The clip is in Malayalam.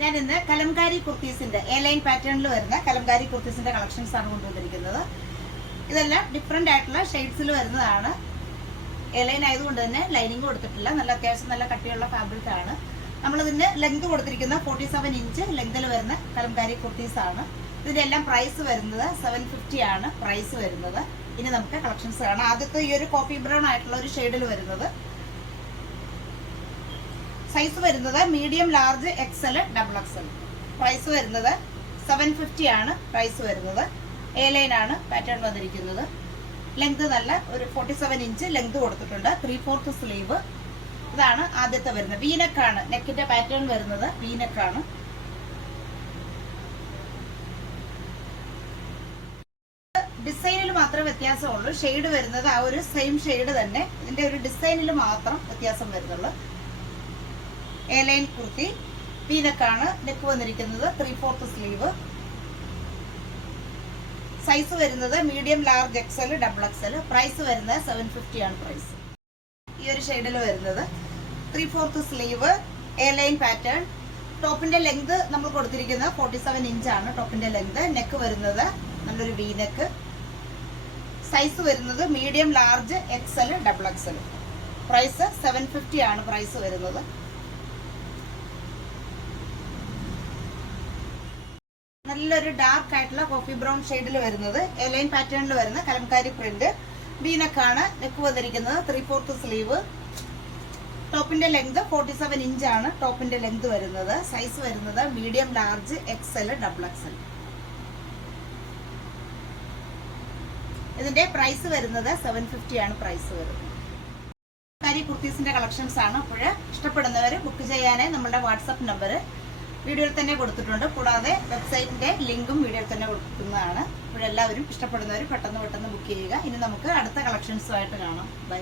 ഞാൻ ഇന്ന് കലംകാരി കുർത്തീസിന്റെ എ ലൈൻ പാറ്റേണിൽ വരുന്ന കലംകാരി കുർത്തീസിന്റെ കളക്ഷൻസ് ആണ് കൊണ്ടുവന്നിരിക്കുന്നത്. ഇതെല്ലാം ഡിഫറെന്റ് ആയിട്ടുള്ള ഷെയ്ഡ്സിൽ വരുന്നതാണ്. എ ലൈൻ ആയതുകൊണ്ട് തന്നെ ലൈനിങ് കൊടുത്തിട്ടില്ല. നല്ല അത്യാവശ്യം നല്ല കട്ടിയുള്ള ഫാബ്രിക് ആണ്. നമ്മളിതിന്റെ ലെങ്ത് കൊടുത്തിരിക്കുന്ന 47 ഇഞ്ച് ലെങ്തിൽ വരുന്ന കലംകാരി കുർത്തീസ് ആണ്. ഇതിന്റെ എല്ലാം പ്രൈസ് വരുന്നത് 750 ആണ് പ്രൈസ് വരുന്നത്. ഇനി നമുക്ക് കളക്ഷൻസ് കാണാം. ആദ്യത്തെ ഈ ഒരു കോഫി ബ്രൗൺ ആയിട്ടുള്ള ഒരു ഷെയ്ഡിൽ വരുന്നത് സൈസ് വരുന്നത് medium, large, XL, double XL. Price വരുന്നത് 750 ആണ് പ്രൈസ് വരുന്നത്. എ ലൈൻ ആണ് പാറ്റേൺ വന്നിരിക്കുന്നത്. ലെങ്ത് നല്ല ഒരു 47 ഇഞ്ച് ലെങ്ത് കൊടുത്തിട്ടുണ്ട്. 3/4 സ്ലീവ്. ഇതാണ് ആദ്യത്തെ വരുന്നത്. വീനെക്കാണ് നെക്കിന്റെ പാറ്റേൺ വരുന്നത്. വീനെക്കാണ്. ഡിസൈനിൽ മാത്രമേ വ്യത്യാസമുള്ളൂ. ഷെയ്ഡ് വരുന്നത് ആ ഒരു സെയിം ഷെയ്ഡ് തന്നെ. ഇതിന്റെ ഒരു ഡിസൈനിൽ മാത്രം വ്യത്യാസം വരുന്നുള്ളൂ. എ ലൈൻ കുർത്തി വീനെക്കാണ് നെക്ക് വന്നിരിക്കുന്നത്. 3/4 സ്ലീവ്. സൈസ് വരുന്നത് medium, large, XL, double XL. Price വരുന്നത് 750 ആണ് പ്രൈസ്. ഈ ഒരു ഷെയ്ഡിൽ വരുന്നത് 3/4 സ്ലീവ്, എ ലൈൻ പാറ്റേൺ. ടോപ്പിന്റെ ലെങ്ത് നമ്മൾ കൊടുത്തിരിക്കുന്നത് 47 ഇഞ്ചാണ് ടോപ്പിന്റെ ലെങ്ത്. നെക്ക് വരുന്നത് നല്ലൊരു വി നെക്ക്. സൈസ് വരുന്നത് medium, large, XL, double XL. Price 750 ആണ് പ്രൈസ് വരുന്നത്. നല്ലൊരു ഡാർക്ക് ആയിട്ടുള്ള കോഫി ബ്രൗൺ ഷെയ്ഡിൽ വരുന്നത് എ ലൈൻ പാറ്റേണിൽ വരുന്ന കലംകാരി പ്രിന്റ്. വീനെക്കാണ് നെക്ക് വന്നിരിക്കുന്നത്. 3/4 സ്ലീവ്. ടോപ്പിന്റെ ലെങ്ത് 47 ഇഞ്ചാണ് ടോപ്പിന്റെ ലെങ്ത് വരുന്നത്. സൈസ് വരുന്നത് medium, large, XL, double XL. ഇതിന്റെ പ്രൈസ് വരുന്നത് 750 ആണ് പ്രൈസ് വരുന്നത്. കലംകാരി കുർത്തീസിന്റെ കളക്ഷൻസ് ആണ്. അപ്പോൾ ഇഷ്ടപ്പെടുന്നവർ ബുക്ക് ചെയ്യാനായി നമ്മുടെ വാട്സപ്പ് നമ്പർ വീഡിയോയിൽ തന്നെ കൊടുത്തിട്ടുണ്ട്. കൂടാതെ വെബ്സൈറ്റിന്റെ ലിങ്കും വീഡിയോയിൽ തന്നെ കൊടുക്കുന്നതാണ്. ഇപ്പോഴെല്ലാവരും ഇഷ്ടപ്പെടുന്നവർ പെട്ടെന്ന് ബുക്ക് ചെയ്യുക. ഇനി നമുക്ക് അടുത്ത കളക്ഷൻസുമായിട്ട് കാണാം. ബൈ.